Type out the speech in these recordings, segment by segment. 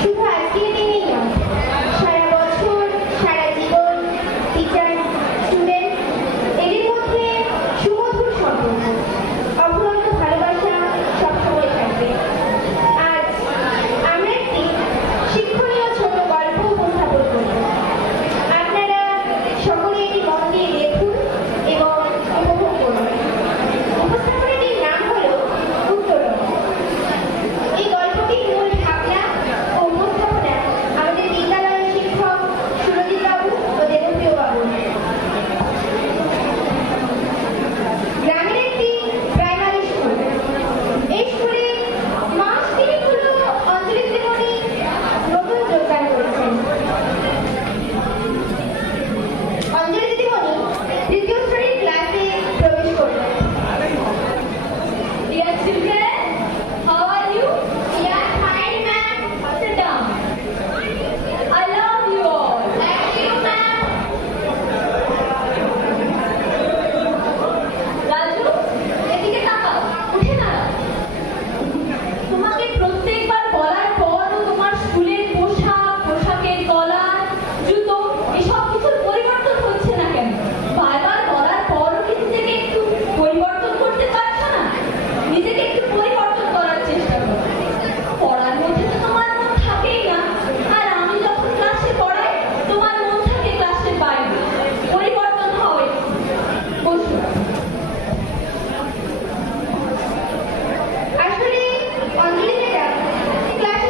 শুধু আজকের দিনেই নয়, সারা বছর সারা জীবন টিচার স্টুডেন্ট এদের মধ্যে সুমধুর সম্পর্ক, অফুরন্ত ভালোবাসা সবসময় থাকবে। আজ আমরা একটি শিক্ষণীয় ছোট গল্প উপস্থাপন করব। আপনারা সকলে এটি মন দিয়ে দেখুন এবং উপভোগ করুন। উপস্থাপনাটির নাম হলো উত্তরণ। এই গল্পটির মূল ভাবনা ও উপস্থাপনা আমাদের বিদ্যালয়ের শিক্ষক সুরজিৎ বাবু ও দেবপ্রিয় বাবু। গ্রামের একটি প্রাইমারি স্কুল। এই স্কুলে মাস তিনেক হলো অঞ্জলি দিদিমণি নতুন যোগদান করেছেন। অঞ্জলি দিদিমণি তৃতীয় শ্রেণীর ক্লাসে প্রবেশ করলেন। Dear children, how are you? We are fine, ma'am. Sit down. I love you all. Thank you, ma'am. Raju, এদিকে তাকাও, উঠে দাঁড়াও। তোমাকে প্রত্যেকবার বলার পরও তোমার স্কুলের পোশাক, পোশাকের কলার, জুতো এসব কিছুর পরিবর্তন হচ্ছে না কেন? বারবার বলার পরও কি নিজেকে একটু পরিবর্তন করতে পারছো না? নিজেকে একটু পরিবর্তন করার চেষ্টা করো। পড়ার মধ্যে তো তোমার মন থাকেই না, আর আমি যখন ক্লাসে পড়াই তোমার মন থাকে ক্লাসের বাইরে। পরিবর্তন হও একটু। বসো। আসলে অঞ্জলি ম্যাডাম ক্লাসে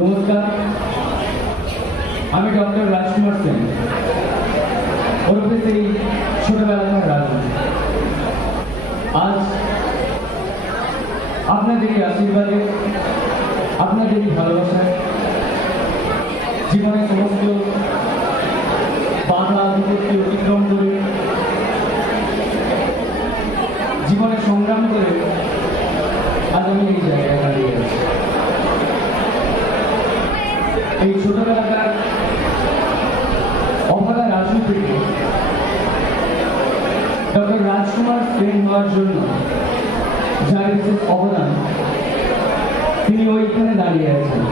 নমস্কার, আমি ডক্টর রাজকুমার সেন, ওরফে সেই ছোটবেলাকার রাজু। আজ আপনাদেরই আশীর্বাদে, আপনাদেরই ভালোবাসায় জীবনের সমস্ত বাধা বিপত্তি অতিক্রম করে, জীবনে সংগ্রাম করে আজ আমি এই জায়গায় দাঁড়িয়ে আছি। এই ছোটবেলাকার অভাগা রাজু থেকে ডক্টর রাজকুমার সেন হওয়ার জন্য যার বিশেষ অবদান, তিনি ওইখানে দাঁড়িয়ে আছেন।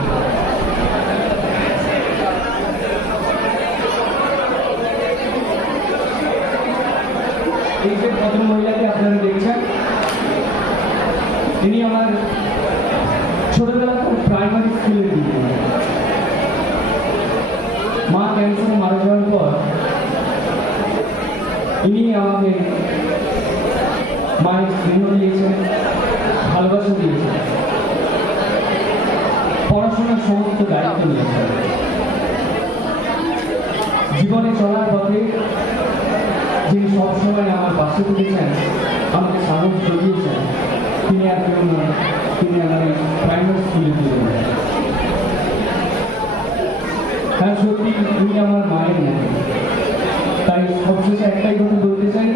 এই যে ভদ্র মহিলাকে আপনারা দেখছেন, তিনি আমার ছোটবেলাকার প্রাইমারি স্কুলের দিকে মা ক্যান্সারে মারা যাওয়ার পর ইনি আমাকে মায়ের স্নেহ দিয়েছেন, ভালোবাসা দিয়েছেন, পড়াশোনার সমস্ত দায়িত্ব নিয়েছেন। জীবনে চলার পথে যিনি সবসময় আমার পাশে থেকেছেন, আমাকে সাহস জুগিয়েছেন, তিনি আর কেউ নয়, তিনি আমার এই প্রাইমারি স্কুলে দিয়ে। হ্যাঁ, সত্যি উনি আমার মায়ের মতো। তাই সবশেষে একটাই কথা বলতে চাই,